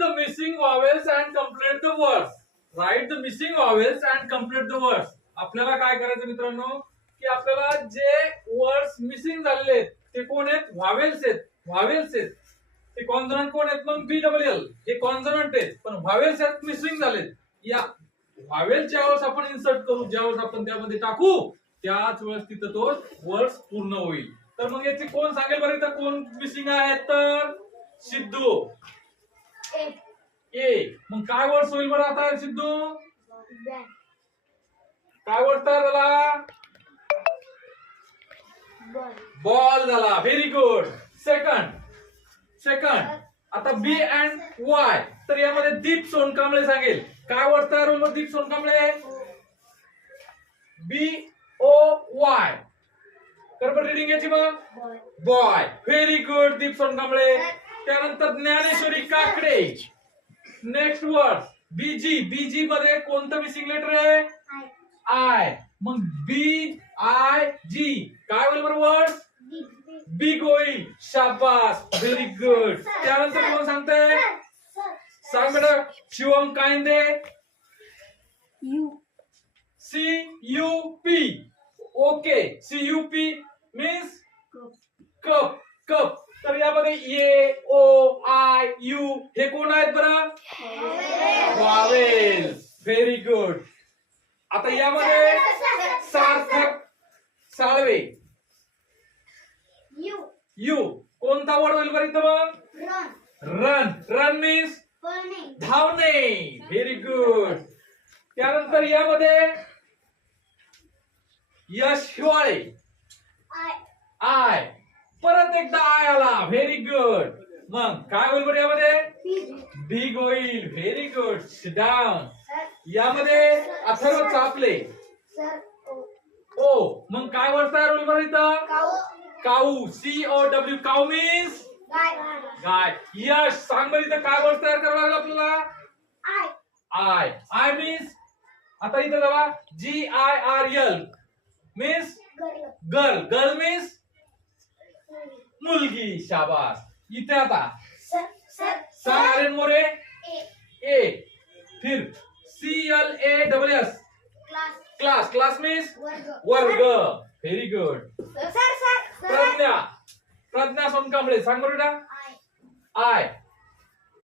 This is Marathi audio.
the missing vowels and complete the words. Write the missing vowels and complete the words. आपल्याला काय करायचं मित्रांनो की आपल्याला जे वर्ड्स मिसिंग झालेले ते कोण आहेत? व्हावेल्स आहेत. व्हावेल्स आहेत. ते कॉन्सोनंट कोण आहेत? मग बी डबल एल हे कॉन्सोनंट आहेत पण व्हावेल्स आहेत मिसिंग झालेत. या व्हावेलच्या वेळेस आपण इन्सर्ट करू ज्यावेळेस आपण त्यामध्ये टाकू त्याच वेळेस तिथं तो वर्ड्स पूर्ण होईल. तर मग याचे कोण सांगेल बरं इथं कोण मिसिंग आहेत? तर सिद्धू ए. मग काय वर्ड्स होईल बरं आता सिद्धू? काय वर्ड तयार झाला? बॉल झाला. Very good. सेकंड आता बी अँड वाय. तर यामध्ये दीप सोनकांबळे सांगेल काय वर्ड तयार होईल? Deep Sonkamble B O Y. बरोबर रीडिंग याची मग boy. Very good Deep Sonkamble. त्यानंतर Dnyaneshwari Kakade. Next word B G मध्ये कोणतं मिसिंग लेटर आहे? आय. मग बी आय जी काय होईल बरोबर? बिग होईल. शाबास. Very good. त्यानंतर कोण सांगते? सांग बेटा. Shivam Kayande CUP. Okay. CUP means cup. तर यामध्ये ए ओ आय यू हे कोण आहेत बरं? व्हावेल्स. Very good. आता यामध्ये सार्थक साळवे यू कोणता वर्ड होईल बरं इथं मग? रन मीन्स धावणे. Very good. त्यानंतर यामध्ये यश हिवाळे आय. परत एकदा आय आला. Very good. मग काय होईल बरं यामध्ये? बिग होईल. Very good. Sit down. यामध्ये अथर्व चापले ओ. मग काय वर्ड तयार होईल बरं इथं? काऊ. COW काऊ मीन्स गाय. यश सांग बरं इथं काय वर्ड तयार करावं लागेल आपल्याला? आय मीन्स आता इथं बघा GIRL मीन्स गर्ल मीन्स मुलगी. शाबास. इथे आता सांग मोरे ए. फिर CLASS क्लास मीन्स वर्ग. Very good. प्रज्ञा सोनकांबळे सांग बरं बेटा. आय